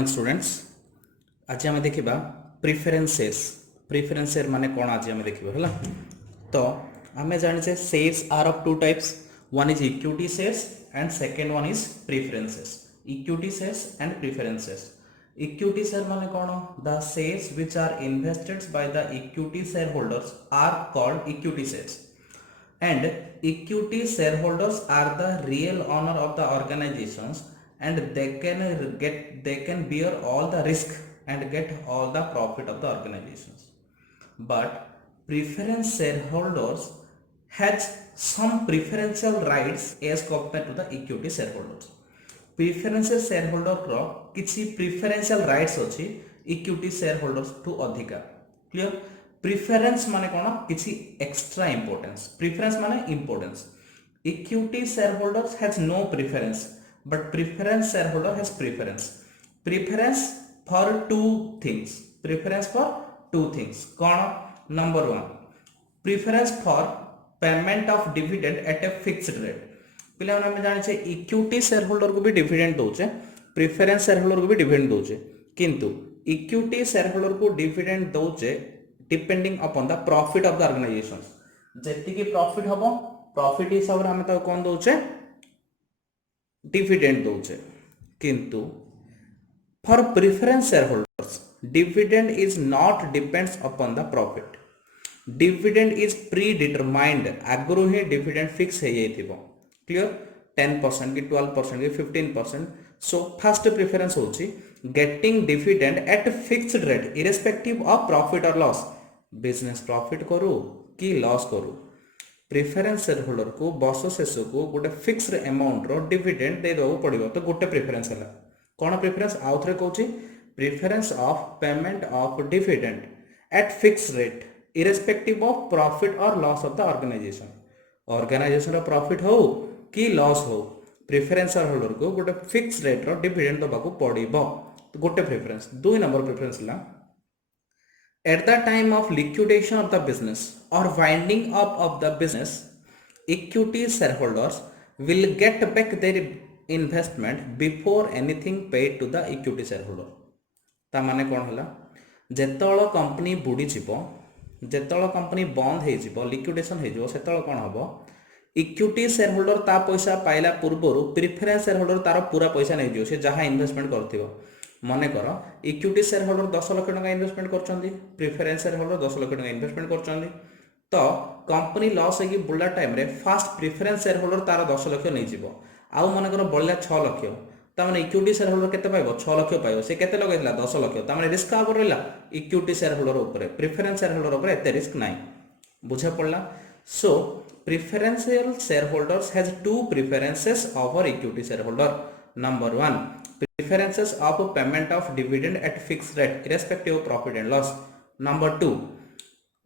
Morning students. आज आम देखा प्रिफरेन्सेस प्रिफरेन्सेस माने कौन आज आम देखा है। तो आम जाने shares are of two types, one is equity shares and second one is preferences. Equity shares and preferences. Equity share माने कौन? The shares which are invested by the equity share holders are called equity shares, and equity shareholders are the real owner of the organizations, and they can bear all the risk and get all the profit of the organizations. But preference shareholders has some preferential rights as compared to the equity shareholders. Preference shareholder रो किसी preferential rights अछि equity shareholders टू अधिका। Clear? Preference माने कोन? किसी extra importance. Preference माने importance. Equity shareholders has no preference, but preference shareholder has preference. Preference for two things. Preference for two things कोन? Number 1, preference for payment of dividend at a fixed rate. पिला आम जाने equity share holder को भी dividend दौचे, preference share holder को भी dividend दौचे, किंतु इक्विटी शेयर होल्डर को डिविडेंड दौचे depending upon the profit of the organisation. जेति की प्रॉफिट हबो, प्रॉफिट हिसाब रे हम त कोन दौचे? डिविडेंड दौचे। किंतु for preference share holders dividend is not depends upon the profit. Dividend is pre determined, आगु ही डिविडेंड फिक्स हो जाइथिबो। क्लियर? 10% की 12% की 15%। सो फर्स्ट प्रिफरेंस होची getting dividend at fixed rate irrespective of profit और लॉस। बिजनेस प्रॉफिट करू कि loss करू, preference share holder को वर्ष शेष को गोटे फिक्स्ड अमाउंट रो डिविडेंड दे दो पड़िबो। तो गोटे प्रिफरेंस हला कोन? प्रिफरेंस आउ थरे कहूची preference of payment of dividend at fixed rate irrespective of profit और loss of the organisation. Organisation रो प्रॉफिट हो कि लॉस हो, प्रिफरेंस शेयर होल्डर को गोटे फिक्स रेट रो डिविडेंड दबा को पड़िबो। तो गोटे प्रिफरेंस। 2 नंबर प्रिफरेंस ला at the time of liquidation of the business और winding up of the business, equity share holders will get back their investment before anything paid to the equity share holder. ता माने कोन हला? जेतळ company बुडी जिवो, जेतळ company बंद हे जिवो, liquidation हे जिवो, सेतळ कोन हबो? इक्विटी शेयर होल्डर ता पैसा पाइला पूर्व प्रिफरेंस शेयर होल्डर तार पूरा पैसा नहीं दियो, से जहां इन्वेस्टमेंट करथिबो। मने करो इक्विटी शेयर होल्डर 10 लाख टका इन्वेस्टमेंट करचंदी, प्रिफरेंस शेयर होल्डर 10 लाख टका इन्वेस्टमेंट करचंदी। तो कंपनी लॉस हेगी बुला टाइम रे फर्स्ट प्रिफरेंस शेयर होल्डर तार 10 लाख नहीं जिवो। आउ मने करो बळला 6 लाख, ता माने इक्विटी शेयर होल्डर केते पाइबो? 6 लाख पाइबो। से केते लगैतला? 10 लाख। ता माने रिस्क आबर रहला इक्विटी शेयर होल्डर ऊपर, प्रिफरेंस शेयर होल्डर ऊपर एते रिस्क नाही। बुझा पड़ला? So preferential shareholders has two preferences over equity shareholder. Number 1, preferences of payment of dividend at fixed rate irrespective of profit and loss. Number 2,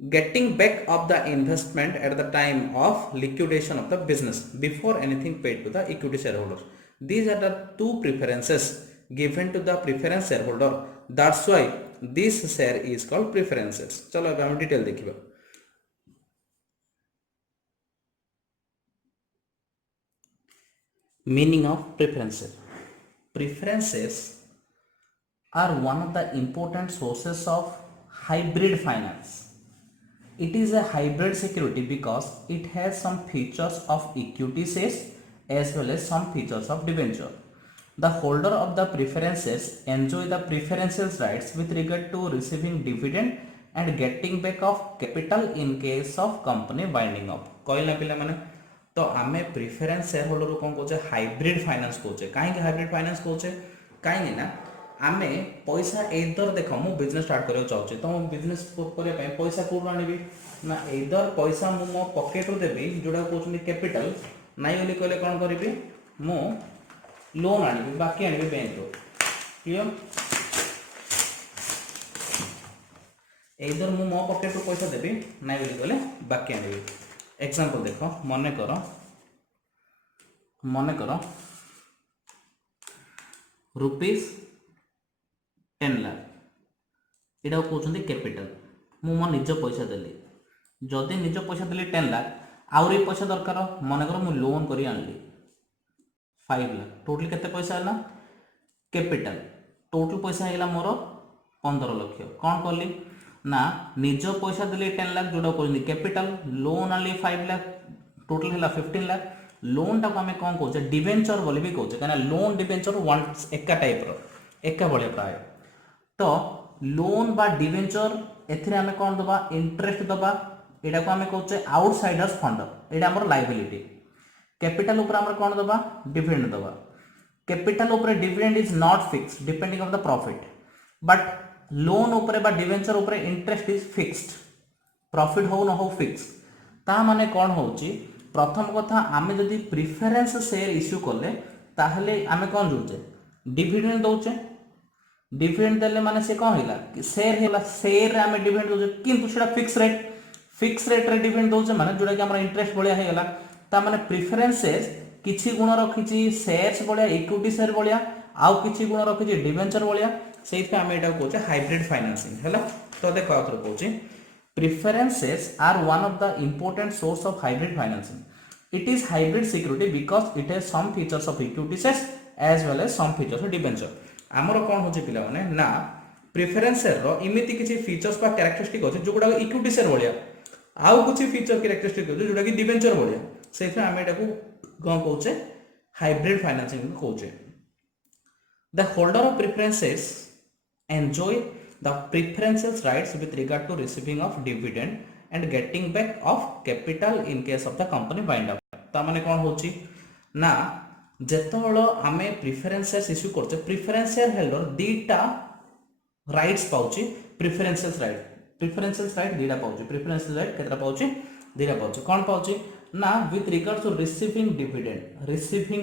getting back of the investment at the time of liquidation of the business before anything paid to the equity shareholders. These are the two preferences given to the preference shareholder. That's why this share is called preferences. चलो अब हम detail देखिबा। Meaning of preferences. Preferences are one of the important sources of hybrid finance. It is a hybrid security because it has some features of equity shares as well as some features of debenture. The holder of the preferences enjoy the preferential rights with regard to receiving dividend and getting back of capital in case of company winding up. कहला पिला माने तो आमे preference share holder को कौन कहचे? Hybrid finance कहचे। काहे hybrid finance कहचे? काहे ना आमे पैसा एदर देखो मु बिजनेस स्टार्ट करियो चाहूचे, तो मु बिजनेस करे पय पैसा कोड आनिबी ना एदर पैसा मु मो पॉकेट रो देबी जोडा कहउछनी कैपिटल नाइ बोली कहले कोन करिबी? मु लोन आनिबी, बाकी आनिबी बैंक रो। क्लियर? एदर मु मो पॉकेट रो पैसा देबी, नाइ बोली कहले बाकी आनिबी। एग्जांपल देखो, मने करो रुपीस 10 लाख एटा कहउछन्ती कैपिटल। मु मो निज पैसा देली, जदि निज पैसा देली 10 लाख आउरी पैसा दरकार, मने करो मु लोन करी आनली 5 लाख, टोटल केते पैसा हला? कैपिटल टोटल पैसा होगा मोर 15 लाख कौन कली ना निज पैसा देली 10 लाख जोटा कहते कैपिटल लोन आली 5 लाख टोटल है 15 लाख लोन टाक आम कौन कहे डिवेंचर बोली भी कहे कहीं लोन डिवेंचर वन एका टाइप एका भाया प्राय तो लोन बा डिवेंचर एथिरे आम कौन दबा इंटरेस्ट दबा एटा को आम कहे आउटसाइडर्स फंड एटा हमर लायबिलिटी कैपिटल ऊपर आम कौन दबा डिविडेंड दबा कैपिटल ऊपर dividend is not fixed depending on the profit but loan ऊपर बा डिवेंचर ऊपर इंटरेस्ट इज फिक्स्ड प्रॉफिट हो न हो फिक्स ता माने कौन होची प्रथम कथा आमे जदि प्रिफरेंस शेयर इश्यू कले ताहले आमे कौन जोचे डिविडेंड दउचे डिविडेंड देले माने से कौन होला कि शेयर होला शेयर रे आमे डिविडेंड दउचे किंतु सेटा फिक्स रेट रे डिविडेंड दउचे माने जोडा कि हमरा इंटरेस्ट बलिया हे होला ता माने प्रिफरेंसेस किछि गुण रखिछि शेयर्स बलिया इक्विटी शेयर बलिया आउ किछि गुण रखिछि डिवेंचर बलिया सेइथे आमे एटा कहउचे हाइब्रिड फाइनेंसिंग हैला तो देखो आउथर कहउचे preferences are one of the important source of hybrid financing. It is hybrid security because it has some features of equity shares as well as some features of debenture. आमर कौन होची पिला माने ना preference share रो इमिति किछि features बा characteristic अछि Joguda equity share बलिया आउ किछि फीचर कैरेक्टरिस्टिक अछि जोडा कि डिबेंचर बलिया सेथे आमे एटा को कोन कहउचे हाइब्रिड फाइनेंसिंग कहउचे the holder of preferences enjoy the preferential rights with regard to receiving of dividend and getting back of capital in case of the company wind up ता माने कोन होची ना जेतबेल आमे प्रेफरेंसेस इश्यू करते प्रेफरेंशियल होल्डर दीटा rights पाउची preferential right दीटा पाउची प्रेफरेंशियल राइट केतरा पाउची दीटा पाउची कोन पाउची ना with regard to receiving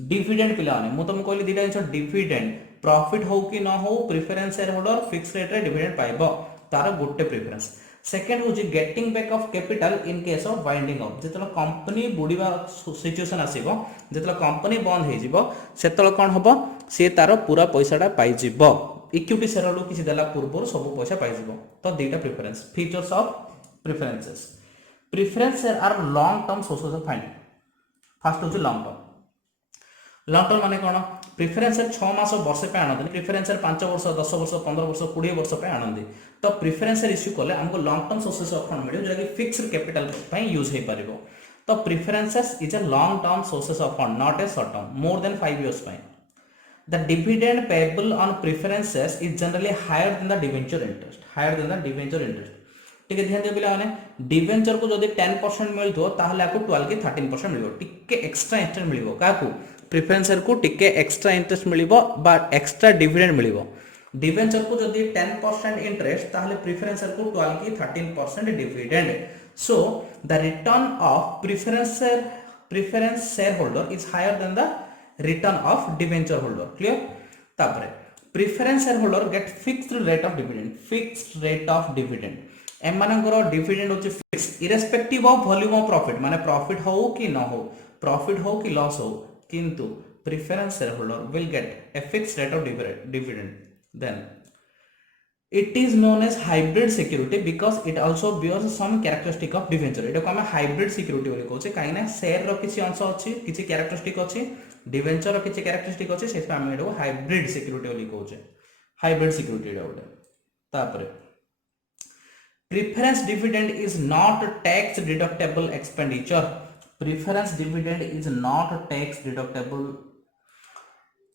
dividend पिला माने मु तुम कहली दीटा इनस डिविडेंड प्रॉफिट हो कि न हो preference share holder fix rate रे डिविडेंड पाइबो तार गोटे प्रेफरेंस सेकंड होची getting back of capital in case of winding up जेतला कंपनी बुडीबा सिचुएशन आसीबो जेतला कंपनी बंद हे जिवो सेतला कोन हबो से तार पूरा पैसाटा पाइ जिवो इक्विटी शेयर होल्डर किछि देला पूर्व सब पैसा पाइ जिवो तो दीटा preference features of preference share are long term sources of finance first होची लॉन्ग टर्म माने कोन प्रेफरेंस 6 मास वर्ष पे आनंदी प्रेफरेंस 5 वर्ष 10 वर्ष 15 वर्ष 20 वर्ष पे आनंदी तो प्रेफरेंस इश्यू कले हमको long term sources of fund मिले जो कि फिक्स्ड कैपिटल पे यूज हे परिबो तो preferences is a long term sources of fund not a short term more than 5 years पे the dividend payable on preferences is generally higher than the debenture interest ठीक है ध्यान दे बिला माने डिवेंचर को जदी 10% मिलतो ताहले आको 12 के 13% मिलबो टिके एक्स्ट्रा इंटरेस्ट मिलबो काकू प्रेफरेंसर को टिके एक्स्ट्रा इंटरेस्ट मिलिबो बा एक्स्ट्रा डिविडेंड मिलिबो डिवेंचर को जदी 10% इंटरेस्ट ताहले प्रेफरेंसर को 12 की 13% dividend so the return of preference share holder is higher than the return of debenture holder clear तापरे preference share holder get fixed rate of dividend एमानकर dividend होची fix irrespective of volume of profit माने profit हो कि न हो profit हो कि लॉस हो किंतु preference shareholder will get a fixed rate of dividend. Then it is known as hybrid security because it also bears some characteristic of debenture. एटा को हम hybrid security बोली कहउछे काहे ना शेयर रो किछि अंश अछि किछि कैरेक्टरिस्टिक अछि डिवेंचर रो किछि कैरेक्टरिस्टिक अछि सेटा हम एटा हाइब्रिड सिक्योरिटी बोली कहउछे हाइब्रिड सिक्योरिटी एटा ओटे तापरे preference dividend is not tax deductible expenditure preference dividend is not tax deductible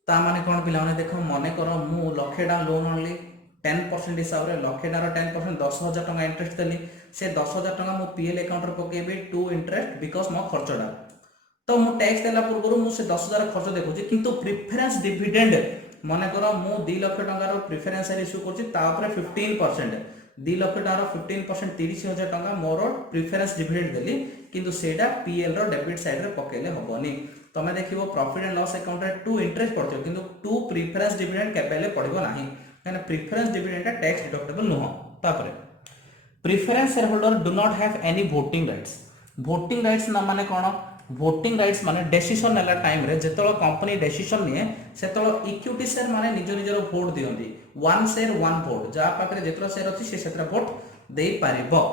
ता माने कोन पिला माने देखो मने करो मु लक्षेडा लोन ओनली 10% हिसाब रे लक्षेडार 10% 10000 टका इंटरेस्ट देली से 10000 टका मु पीएल अकाउंट रे पकेबे टू इंटरेस्ट बिकॉज़ मो खर्चडा तो मु टैक्स देला पूर्व मु से 10000 खर्च देखुची किंतु प्रेफरेंस डिविडेंड मने करो मु 2 लाख टका रो प्रेफरेंस इश्यू करची ता ऊपर 15% 2 लाख टका 15% 30000 टका मोर प्रेफरेंस डिविडेंड देली किंतु सेटा पीएल रो डेबिट साइड रे पकेले होबनी तमे देखिबो प्रॉफिट एंड लॉस अकाउंट रे 2 इंटरेस्ट पड़तो किंतु 2 प्रेफरेंस डिविडेंड केबेले पड़िबो नाही काने preference dividend tax deductible no तापरे preference share holder do not have any voting rights ना माने कोन वोटिंग राइट्स माने डिसीजन नेला टाइम रे जेतलो कंपनी डिसीजन निए सेतलो इक्विटी शेयर माने निजर वोट दियंती वन शेयर वन वोट जा पाखरे जेतलो शेयर अछि से सेतरा वोट देई पारिबो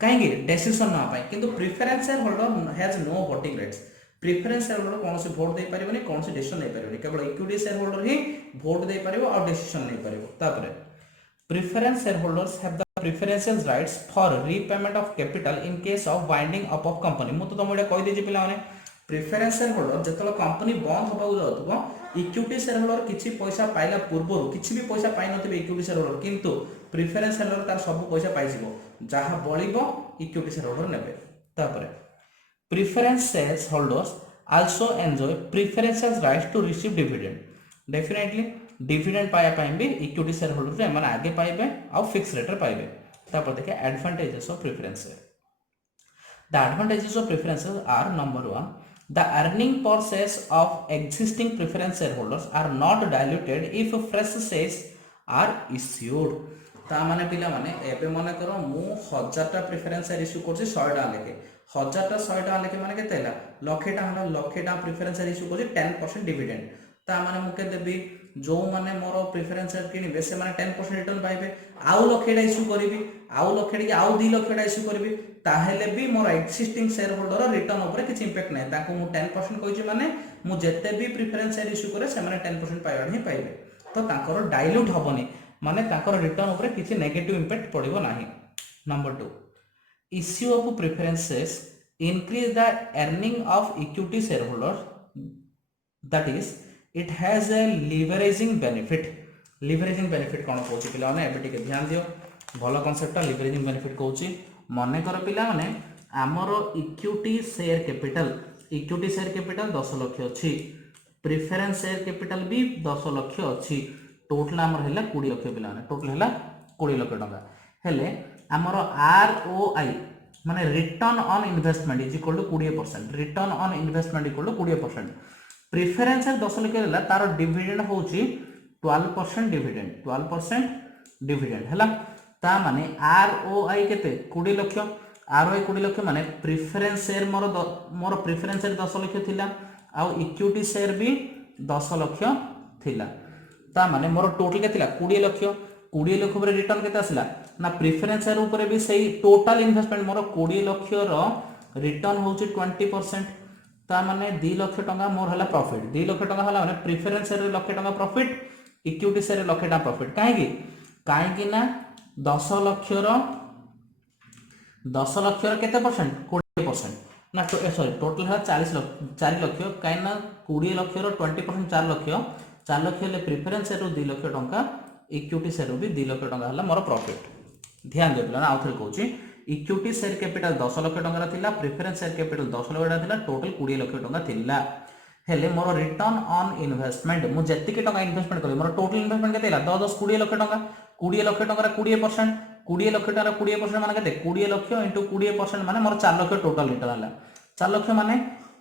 काहेकि डिसीजन ना पाए किंतु preference share holder has no voting rights preference share holder कौन सी वोट दे पारिबनी कौन सी डिसीजन नै पारिबनी केवल इक्विटी शेयर होल्डर ही वोट दे पारिबो और डिसीजन नै पारिबो तापरे preference share holders have the preferential rights for repayment of capital in case of winding up of company मु तो तुम एटा कहि देछि पिला माने प्रिफरेंस शेयर होल्डर जतलो कंपनी बंद होबा जाउतबो इक्विटी शेयर होल्डर किछि पैसा पाइला पूर्व किछि भी पैसा पाइ नथिबे इक्विटी शेयर होल्डर किंतु प्रिफरेंस शेयर होल्डर तार सब पैसा पाइ जिवो जहा बळिबो इक्विटी शेयर होल्डर नेबे तापरे preference shareholders also enjoy preferential rights to receive dividend definitely dividend पाया पाए भी इक्विटी शेयर होल्डर रे माने आगे पाइबे आ फिक्स रेट रे पाइबे तापर देखे advantages of preference the advantages of preference are number 1 the earning per shares of existing preference shareholders are not diluted if fresh shares are issued ता माने पिला माने एबे माने करो मु 1000 टा प्रेफरेंस शेयर इश्यू करछि 100 टा लेके 1000 टा 100 टा लेके माने केते हैला लक्षे टा प्रेफरेंस शेयर इश्यू करछि 10% डिविडेंड ता माने मु के देबी जो माने मोर प्रेफरेंस शेयर किनिबे से माने 10% रिटर्न पाइबे आउ लक्षेटा इश्यू करबी आउ लक्षेटी आउ 2 लक्षेटा इश्यू करबी ताहेले भी मोर एक्जिस्टिंग शेयर होल्डर रिटर्न ऊपर किछि इंपैक्ट नै ताको मु 10% कहिछि माने मु जत्ते भी प्रेफरेंस शेयर इश्यू करे से माने 10% पाइबा ही पाइबे तो ताकर डाइल्यूट होबनी माने ताकर रिटर्न ऊपर किछि नेगेटिव इंपैक्ट पड़िबो नाही number 2 issue of preferences increase the earning of equity shareholders that is it has a leveraging benefit कोन कहूची पिला माने एबे टिके ध्यान दियो भलो कांसेप्ट leveraging benefit कहूची मने कर पिला माने हमरो इक्विटी शेयर कैपिटल 10 लाख अछि प्रेफरेंस शेयर कैपिटल भी 10 लाख अछि टोटल हमर हैला 20 लाख पिला माने टोटल हैला 20 लाख टका हेले हमरो आरओआई माने return on investment is equal to 20% return on investment equal to 20% preference 10 lakh हैला तार डिविडेंड होची 12% डिविडेंड हैला ता माने आरओआई केते 20 लाख आरओआई 20 लाख माने preference share more preference share 10 lakh थिला आ इक्विटी शेयर भी 10 लाख थिला ता माने मोर टोटल के थिला 20 लाख ऊपर रिटर्न केते आसिला ना प्रेफरेंस शेयर ऊपर भी सही टोटल इन्वेस्टमेंट मोर 20 लाख रो रिटर्न होची 20% ता माने 2 लाख टका मोर हला प्रॉफिट 2 लाख टका हला माने प्रेफरेंस शेयर लाख टका प्रॉफिट इक्विटी शेयर लाख टका प्रॉफिट काहे कि ना 10 लाख रो केते परसेंट 20% ना सॉरी टोटल है 4 लाख काहे ना 20 लाख रो 20% 4 लाख ले प्रेफरेंस शेयर रो 2 लाख टका इक्विटी शेयर भी 2 लाख टका हला मोर प्रॉफिट ध्यान दे पिला आउ थरे कहूची इक्विटी शेयर कैपिटल 10 लाख टका थिला प्रेफरेंस शेयर कैपिटल 10 लाख टका थिला टोटल 20 लाख टका थिला हेले मोर रिटर्न ऑन इन्वेस्टमेंट मु जत्ति के टका इन्वेस्टमेंट करी मोर टोटल इन्वेस्टमेंट केते हैला 10 20 लाख टका 20 लाख टका 20% 20 लाख टका 20% माने केते 20 लाख इनटू 20% माने मोर 4 लाख टोटल रिटर्न हला 4 लाख माने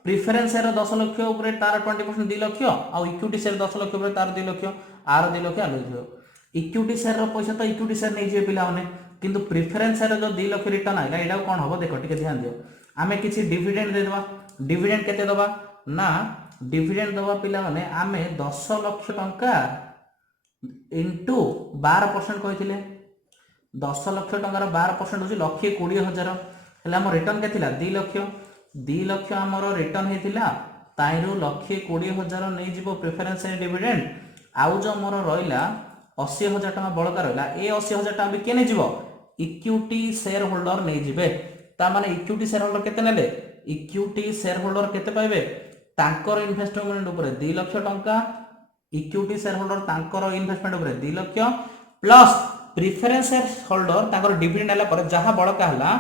प्रेफरेंस शेयर 10 लाख ऊपर तार 20% 2 लाख आ इक्विटी शेयर 10 लाख ऊपर तार 2 लाख आर 2 लाख आलो दियो इक्विटी शेयर रो पैसा तो इक्विटी शेयर नै जे पिला माने किंतु प्रेफरेंस शेयर जो 2 लाख रिटर्न आइला एडा कोन होबो देखो टिके ध्यान दियो आमे किछि डिविडेंड दे देबा डिविडेंड केते दबा ना डिविडेंड दबा पिला माने आमे 10 लाख टका इनटू 12% कहिथिले 10 लाख टका रो 12% होची 1,20,000 हला हमर रिटर्न के थिला 2 लाख हमर रिटर्न हेतिला ताइरो 1,20,000 नै जिवो प्रेफरेंस शेयर डिविडेंड आउ जो मोर रहिला 80,000 टका बळका रहिला ए 80,000 टका भी केने जिवो इक्विटी शेयर होल्डर नै जिवे ता माने इक्विटी शेयर होल्डर केते नेले इक्विटी शेयर होल्डर केते पाइबे तांकर इन्वेस्टमेंट ऊपर 2 लाख टका इक्विटी शेयर होल्डर तांकर इन्वेस्टमेंट ऊपर 2 lakh plus preference share holder तांकर डिविडेंड आला पर जहा बळका हला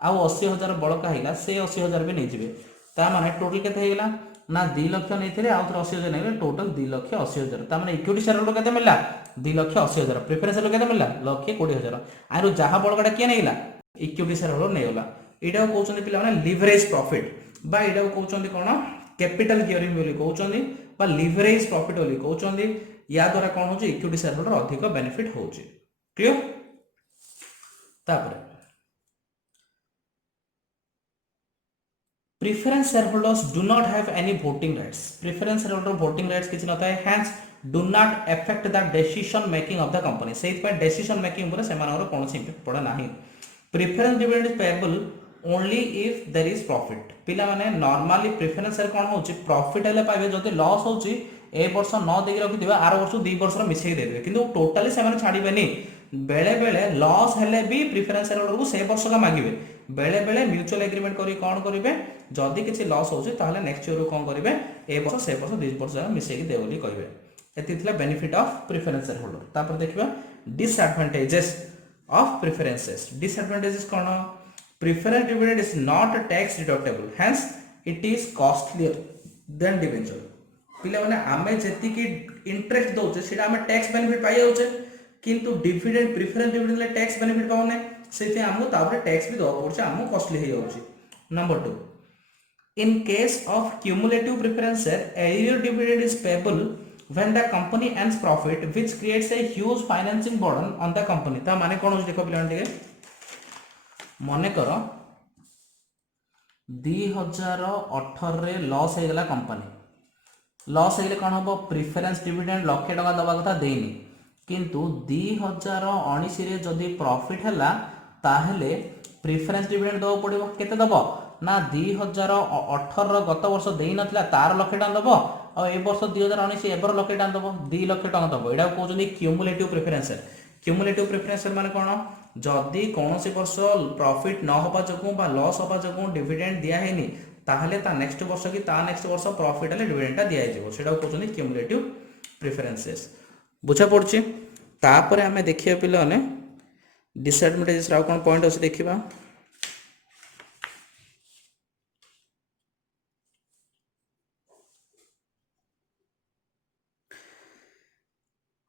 आ 80,000 बळका हिला से 80,000 भी नै जिवे ता माने टोटल केते हेला ना 2 लाख नै थिले आ 80,000 नै टोटल 2,80,000 ता माने इक्विटी शेयर होल्डर केते मिलला 2,80,000 प्रेफरेंस शेयर केते मिलला 1,20,000 आरो जहा बळकाटा के नैला इक्विटी शेयर होल्डर नैला एडा कहउछन पिला माने लिवरेज प्रॉफिट बा एडा कहउछन कोन कैपिटल गियरिंग बोली कहउछन बा लिवरेज प्रॉफिट बोली कहउछन या द्वारा कोन होची इक्विटी शेयर होल्डर अधिक बेनिफिट होची क्लियर तापर preference shareholders do not have any voting rights preference shareholder voting rights किछि नथाय hence do not affect the decision making of the company सेहि पर decision making ऊपर सेमानर कोनोसी इम्पैक्ट पडा नाही preference dividend is payable only if there is profit पिला माने normally preference share कोन होची profit हेले पाइबे जदि लॉस होची ए वर्ष न देगी रखिथिबा आर वर्ष 2 वर्ष रो मिसेई देबे किंतु टोटली से माने छाड़ीबेनी बेले बेले लॉस हेले भी प्रेफरेंस शेयर होल्डर को से वर्ष का मागिबे बेले बेले म्यूचुअल एग्रीमेंट करी कोन करिवे जदि किछि लॉस होची ताहले नेक्स्ट ईयर कोन करिवे ए वर्ष से वर्ष 2 वर्ष मिसेई दे बोली कहिबे एति थिला benefit of preference share holder तापर देखिबा disadvantages of preferences disadvantages cone preference dividend is not tax deductible hence it is costlier than debenture पिले माने आमे जेति की इंटरेस्ट दोचे सेटा आमे टैक्स बेनिफिट पाइ जाउचे किंतु डिविडेंड प्रेफरेंस डिविडेंड ले टैक्स बेनिफिट पाउने सेते हमको तापर टैक्स भी दो पड़छ हमको कॉस्टली हे जाउचे number 2 in case of cumulative preference share a dividend is payable when the company earns profit which creates a huge financing burden on the company ता माने कोन देखो पिला टिके मने कर 2018 रे लॉस हो गला कंपनी लॉस हेले कौन हम प्रिफरेंस डिविडेंड लाख टका दवा कथा देनी किंतु 2019 रे जदि प्रॉफिट हैला ताहले प्रिफरेंस डिविडेंड दो पड़िबो केते दबो ना 2018 गत वर्ष देई नथिला तार लाख टका दबो और ए वर्ष 2019 एबर लाख टका दबो 2 लाख टका दबो एडा कहउछनी क्युमुलेटिव प्रेफरेंस क्युमुलेटिव प्रेफरेंस माने कोन जदि कौन से वर्ष प्रॉफिट न होबा जगु बा लॉस होबा जगु डिविडेंड दिया हेनी ताहले ता नेक्स्ट वर्ष की ता नेक्स्ट वर्ष प्रॉफिट हले डिविडेंड ता दिया जेबो सेडा कहउछनी क्युमुलेटिव प्रेफरेंसेस बुझा पड़छि तापर हमें देखिया पिले ने डिसएडवांटेजेस राव कोन पॉइंट अछि देखिबा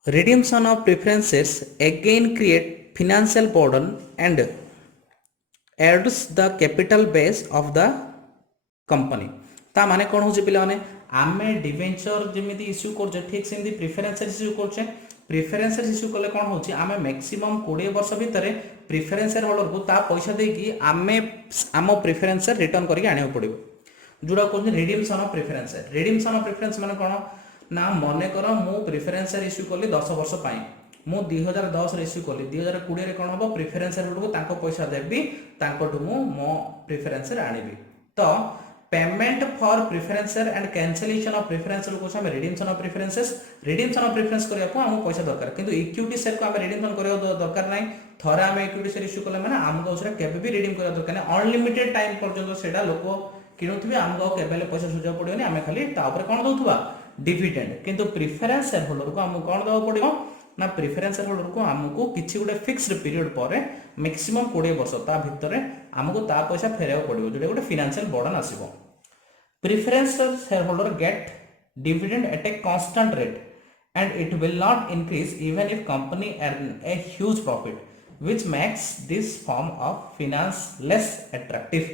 redemption of preferences again create financial burden and adds the capital base of the company ता माने कोन होची पिला माने आमे डिवेंचर जेमिति इश्यू करजे ठीक सेमि प्रेफरेंसेस इश्यू करजे प्रेफरेंसेस इश्यू करले कोन होची आमे मैक्सिमम 20 वर्ष भितरे प्रेफरेंस होल्डर को ता पैसा देकी आमे आम प्रेफरेंस रिटर्न करके आनियो पड़िबो जुडा कोन रिडीमशन ऑफ प्रेफरेंस माने कोन ना मने कर मु प्रेफरेंस इश्यू कली 10 वर्ष पाई मु 2010 रे इश्यू कली 2020 रे कोन हो प्रेफरेंस होल्डर को ताको पैसा देबी ताको मु मो प्रेफरेंस रे आनिबी तो payment for preference and cancellation of preference को हम रिडीमशन ऑफ प्रेफरेंस करिया को हम पैसा दरकार किंतु इक्विटी शेयर को हम रिडीमशन करिया दरकार नै थरा हम इक्विटी शेयर इश्यू कले माने हमको उसरे केबे भी रिडीम करिया दरकार नै अनलिमिटेड टाइम पर्यंत सेडा लोक किनुथबे हमको केबेले पैसा सुजा पड़ियोनी हमें खाली ता ऊपर कोन दउथबा डिविडेंड किंतु प्रेफरेंस शेयर होल्डर को हमको कोन दवा पड़ियो ना प्रेफरेंस शेयर होल्डर को हमको किछि गुडे फिक्स्ड पीरियड परे मैक्सिमम 20 वर्ष ता भितरे हमको ता पैसा फेराव पड़ियो जोडे गुडे फाइनेंशियल बर्डन आसीबो preference share holder get dividend at a constant rate and it will not increase even if company earn a huge profit which makes this form of finance less attractive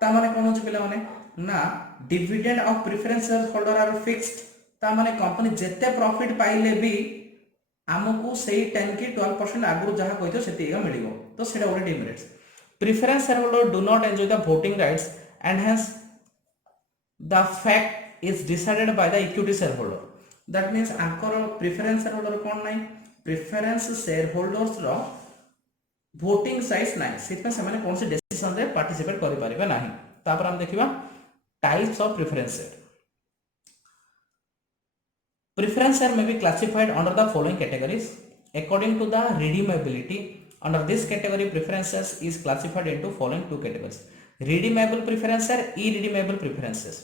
ता माने कोन होची पिला माने ना dividend of preference holder are fixed ता माने company जेते profit पाइले भी हमकु सेही 10 की 12% आगु जहा कहितो सेतीगा मिलिबो तो सेडा ओरे demerits preference share holder do not enjoy the voting rights and hence the fact is decided by the equity share holder that means आंकर प्रेफरेंस शेयर होल्डर कोन नै प्रेफरेंस शेयर होल्डर्स रो वोटिंग साइज नै सेतमे समान कोन से डिसीजन रे पार्टिसिपेट करि परिबे नाही तापर हम देखिबा types of preference share preference share may be classified under the following categories according to the redeemability under this category preferences is classified into following two categories redeemable preference share irredeemable preferences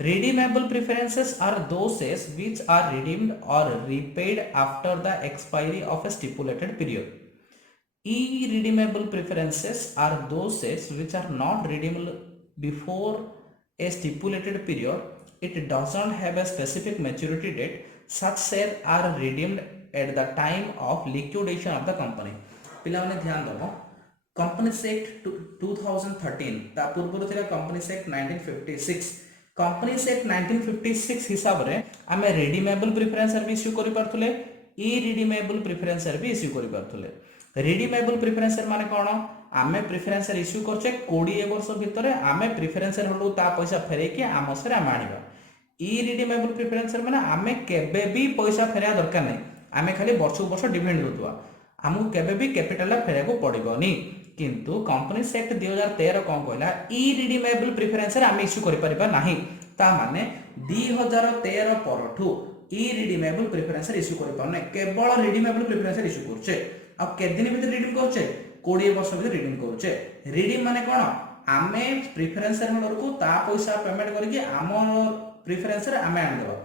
redeemable preferences are those shares which are redeemed or repaid after the expiry of a stipulated period irredeemable preferences are those shares which are not redeemable before a stipulated period it doesn't have a specific maturity date such shares are redeemed at the time of liquidation of the company पिला माने ध्यान दबो companies act 2013 ता पूर्व थिला companies act 1956 companies act 1956 हिसाब रे हमें रिडीमेबल प्रेफरेंस शेयर भी इश्यू करि परथुले इरिडीमेबल प्रेफरेंस शेयर भी इश्यू करि परथुले रिडीमेबल प्रेफरेंस शेयर माने कोन आमे प्रेफरेंस शेयर इश्यू करछे 20 वर्ष भितरे आमे प्रेफरेंस शेयर होल्डर ता पैसा फेरे के आम शेयर आम आनिबा इरिडीमेबल प्रेफरेंस शेयर माने आमे केबे भी पैसा फेरा दरकार नै आमे खाली वर्ष वर्ष डिविडेंड दोतवा हमहु केबे भी कैपिटल फेरे को पड़िबोनी किंतु कंपनीज एक्ट 2013 कौन कहला इरिडीमेबल प्रिफरेंस आम इश्यू करिपरिबा नाही ता माने 2013 परठू इरिडीमेबल प्रिफरेंस इश्यू करि पाउने केवल रिडीमेबल प्रिफरेंस इश्यू करछे आ के दिन भीतर रिडीम करछे 20 वर्ष भीतर रिडीम करछे रिडीम माने कोन आमे प्रिफरेंस होल्डर को ता पैसा पेमेंट करके आम प्रिफरेंस रे आमे आन दबा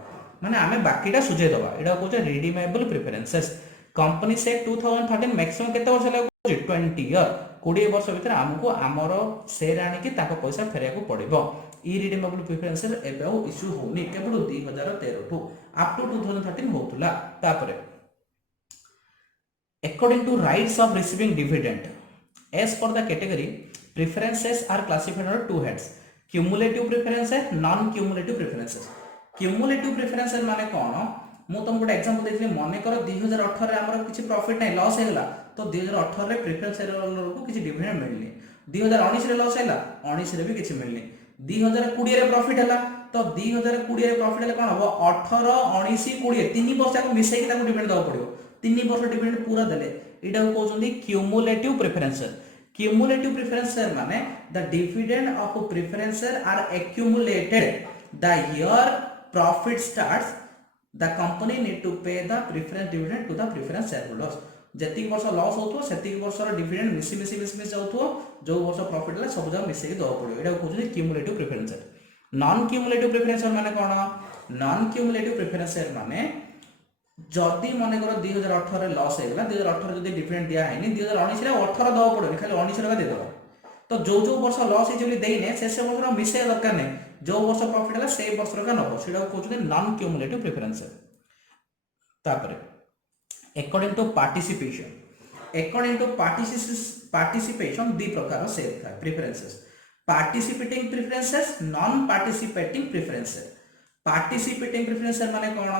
माने आमे बाकीटा सुझे दबा एडा कहछे रिडीमेबल प्रिफरेंसेस कंपनी से 2013 मैक्सिमम केते वर्ष लागो 20 ईयर 20 वर्ष भीतर हमको आमर शेयर आनिकी ताको पैसा फेरिया को पड़िबो इरिडीमेबल प्रिफरेंसेस एबे इश्यू होनी केवल 2013 टू अप टू 2013 होतुला तापरे according to rights of receiving dividend as per the category preferences are classified under two heads cumulative preferences non cumulative preferences cumulative preferences माने कोन मु तुम गोटे एग्जांपल देथिले मने कर 2018 रे हमर किछि प्रॉफिट नै लॉस हेला तो 2018 रे प्रेफरेंस शेयरहोल्डर को किछि डिविडेंड मिलनी 2019 रे लॉस हेला 19 रे भी किछि मिलनी 2020 रे प्रॉफिट हेला तो 2020 रे प्रॉफिट हेला कोन हो 18 19 20 तीन वर्ष को मिसै कि ताको डिविडेंड दवा पड़ियो तीन वर्ष डिविडेंड पूरा देले एटा को कहउछन्ती क्युमुलेटिव प्रेफरेंस क्युमुलेटिव प्रेफरेंस माने the dividend of preference are accumulated the year profit starts the company need to pay the preference dividend to the preference shareholders जति वर्ष लॉस होतो सेति वर्ष रो डिविडेंड मिसी जाउतो जो वर्ष प्रॉफिट ले सब जग मिसे के दो पड़ो एटा कहउछन्ती cumulative preference non cumulative preference माने कोन नॉन क्युमुलेटिव प्रेफरेंस माने जदी माने करो 2018 रे लॉस हेगला 2018 जदी डिविडेंड दिया हैनी 2019 रे 18 दो पड़ो खाली 19 रे दे दो तो जो वर्ष लॉस हे जली देइने से वर्ष मिसे दरकार नै जो वर्ष प्रॉफिट है से वर्ष का नबो सेटा कहउछन्ती नॉन क्युमुलेटिव प्रेफरेंस तापरे अकॉर्डिंग टू पार्टिसिपेशन दी प्रकार शेयर था preferences participating preferences non participating preferences participating preferences माने कोन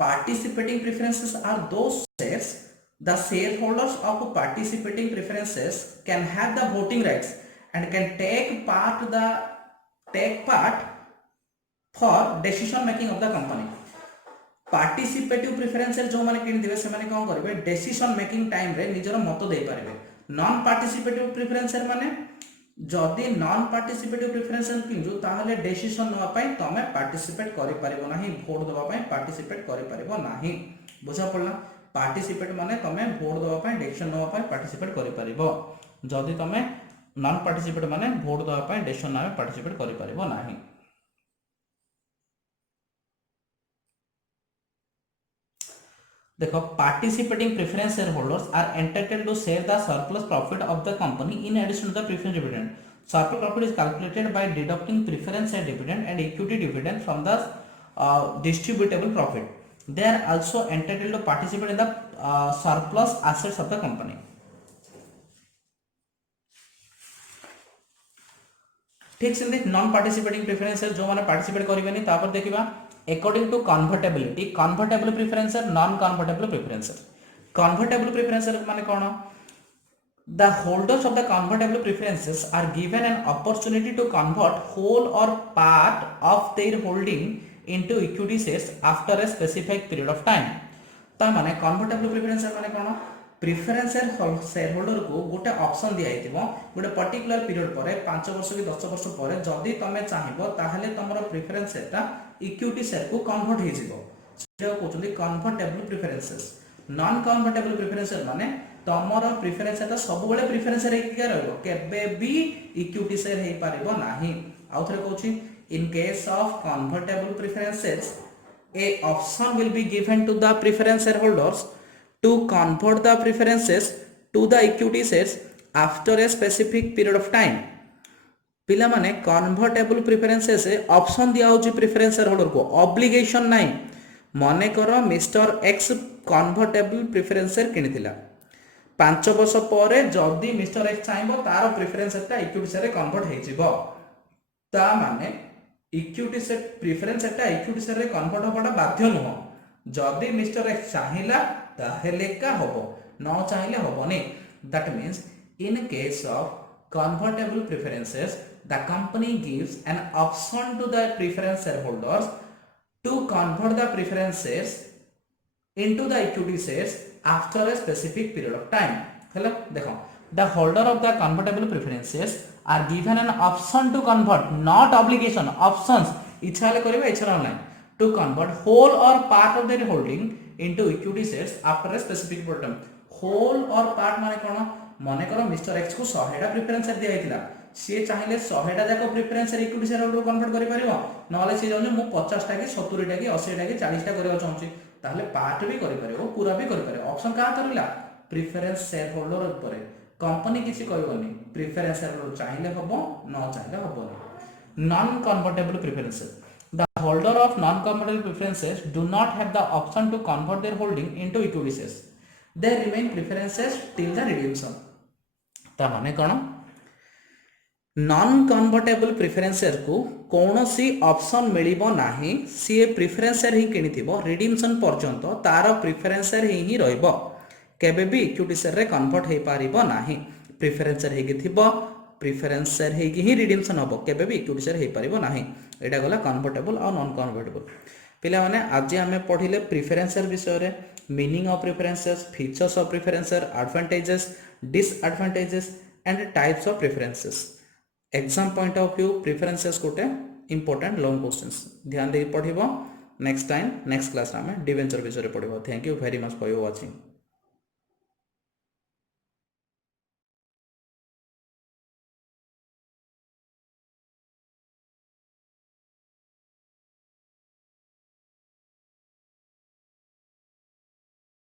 participating preferences are those shares the shareholders of participating preferences can have the voting rights and can take part for decision making of the company participative preferences जो माने किन दिबे से माने कोन करबे decision making time रे निजर मत दे पारबे non participative preferences माने जदी non participative preferences किंजु ताहले decision नवा पई तमे पार्टिसिपेट करि परिबो नाही वोट दवा पई पार्टिसिपेट करि परिबो नाही बुझा पड़ला पार्टिसिपेट माने तमे वोट दवा पई डिसीजन नवा पई पार्टिसिपेट करि परिबो जदी तमे नॉन पार्टिसिपेट माने वोट दवा पई डिसीजन नवा पार्टिसिपेट करि परिबो नाही देखो participating preference share holders are entitled to share the surplus profit of the company in addition to the preference dividend surplus profit is calculated by deducting preference share dividend and equity dividend from the distributable profit they are also entitled to participate in the surplus assets of the company ठीक से non participating preferences जो माने participate करिवेनी तापर देखिबा according to convertibility preferences non convertible preferences माने कोन the holders of the convertible preferences are given an opportunity to convert whole or part of their holding into equity shares after a specific period of time ता माने convertible preference माने कोन preference share holder को गोटे option दिया हितिबो गोटे particular period परे 5 वर्ष कि 10 वर्ष परे जदी तमे चाहिबो ताहले तमरो प्रेफरेंस सेटा इक्विटी शेयर को कन्वर्ट हे जिवो सेटा कहउछली convertible preferences non convertible preferences माने तमरो प्रेफरेंस सेटा सब बेले प्रेफरेंस रे के रहबो केबे भी इक्विटी शेयर हे पारिबो नाही आउथरे कहउछि in case of convertible preferences a option will be given to the preference shareholders to convert the preferences to the equity shares after a specific period of time पिला माने convertible preferences option दिया होची preference shareholder को obligation नाही माने करो mister X convertible preference share किनिथिला 5 वर्ष परे जदी मिस्टर एक्स चाहबो तार प्रेफरेंस सेटा इक्विटी शेयर कन्वर्ट हे जिवो ता माने इक्विटी शेयर प्रेफरेंस सेटा इक्विटी शेयर रे कन्वर्ट होबाटा बाध्य नुह जदी मिस्टर एक्स चाहिला ताहेले का होबो न चाहिले होबोनी that means in case of convertible preferences the company gives an option to the preference shareholders to convert the preferences into the equity shares after a specific period of time. हेला देखो the holder of the convertible preferences are given an option to convert, not obligation, options, इच्छा हेले करिवे इच्छा नै, to convert whole or part of their holding into equity shares after a specific period of time. whole or part माने कोन, मने करो mister x को 100 टा प्रेफरेंस शेयर दिया हितला, सी चाहिले 100 टा जाको preference share equity share holder convert करि परिबो, नले सी जाउ मु 50 टा की 70 टा की 80 टा की 40 टा करबा चाहूची, ताहले पार्ट भी करि परिबो पूरा भी करि परिबो, ऑप्शन का करला प्रेफरेंस शेयर होल्डर ऊपर कंपनी किसी कहबनी, प्रेफरेंस शेयर होल्डर चाहिले हबो न चाहिले हबो। Non convertible preferences, the holder of non convertible preferences do not have the option to convert their holding into equity shares, they remain preferences till the redemption। ता माने कोन, non convertible preference share को कौनसी option मिलिबो नाही, सी preference share ही किनिथिबो redemption पर्यंत तार preference share ही रहइबो, केबे भी इक्विटी शेयर रे कन्वर्ट हे पारिबो नाही, प्रेफरेंस शेयर हेगी थिबो, प्रेफरेंस शेयर हेगी ही रिडीमशन हबो, केबे भी इक्विटी शेयर हे पारिबो नाही। एटा गला कन्वर्टेबल और नॉन कन्वर्टेबल। पिला माने आज आमे पढिले प्रेफरेंस शेयर विषय रे, meaning of preferences, features of preference share, advantages, disadvantages and types of preferences. Exam point of view preferences गोटे इंपोर्टेंट लॉन्ग क्वेश्चंस, ध्यान दे पढिबो। नेक्स्ट टाइम नेक्स्ट क्लास रे आमे डिवेंचर विषय रे पढिबो। Thank you very much for your watching.